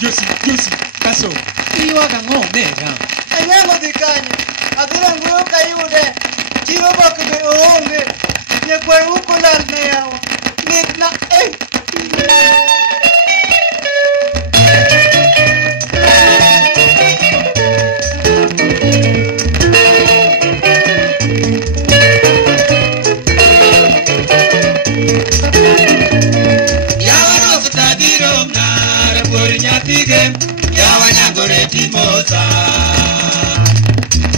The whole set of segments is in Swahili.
Josi, kaso. Iwaga ngo nega. Anyango dikanye. Adura nguyo kayude. Chivo bako be oonge. Ye kwa uko lal na yawa. Nikna Timosa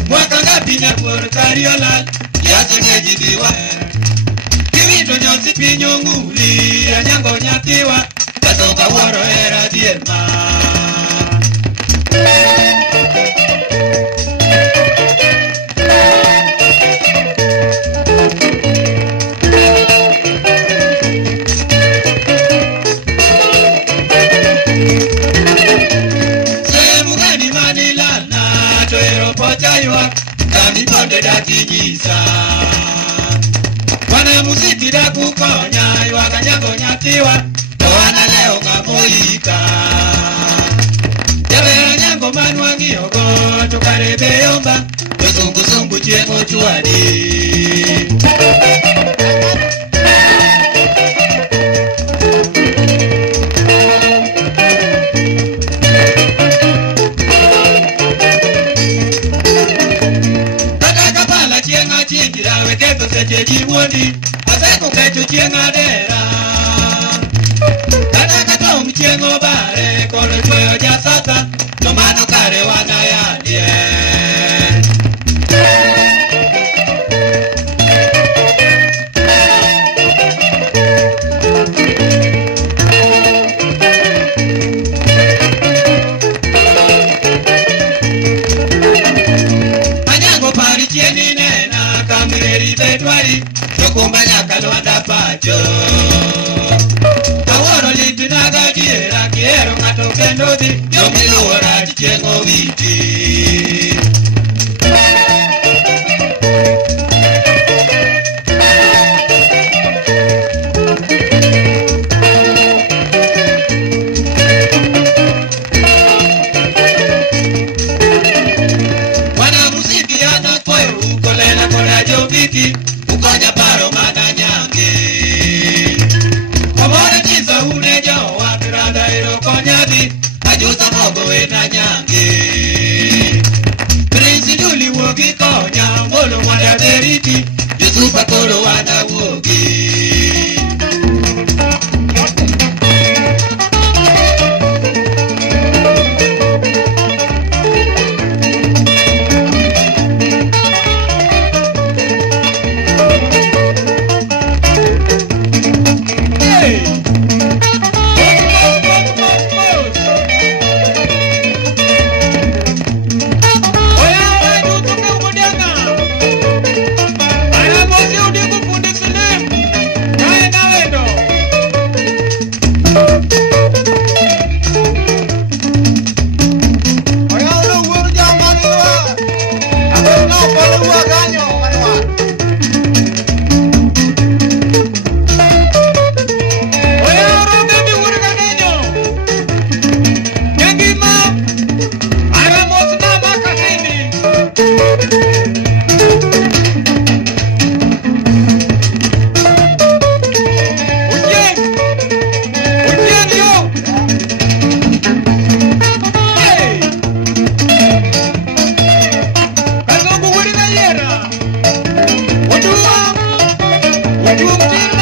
Mwaka ngapi na por kariola Yaso nejibiwa Kiwito nyosi pinyo nguli Anyango nyatiwa Kasoka waro era diema Kami ponde dati jisa Wana muziki da kukonya Iwaka nyango nyatiwa Wana leo kamoika Yabera nyango manwa ngiyogo Tukarebe yomba Yosungu chiengo chuadi Jiwoni aseko kecho chienga dera Tata kato mchiengo bare Kolo chweyo jasata Tomano kare wana ya die Anyango pari chieni nena Kamireri bedwari Kumbanya kalwanda pacho Kaworo litinaga kiera Kiero ngato kendodi Yomiluora chichengo viti Wana musiki anakwe Ukolena kona joviki Ukonya paro mana nyange Komore chiza uneja wa miranda ilo konyadi Ajusa mogo wena nyange Prince Juli wogi konya Molo wanda deriti Yusufa koro wana wogi What do you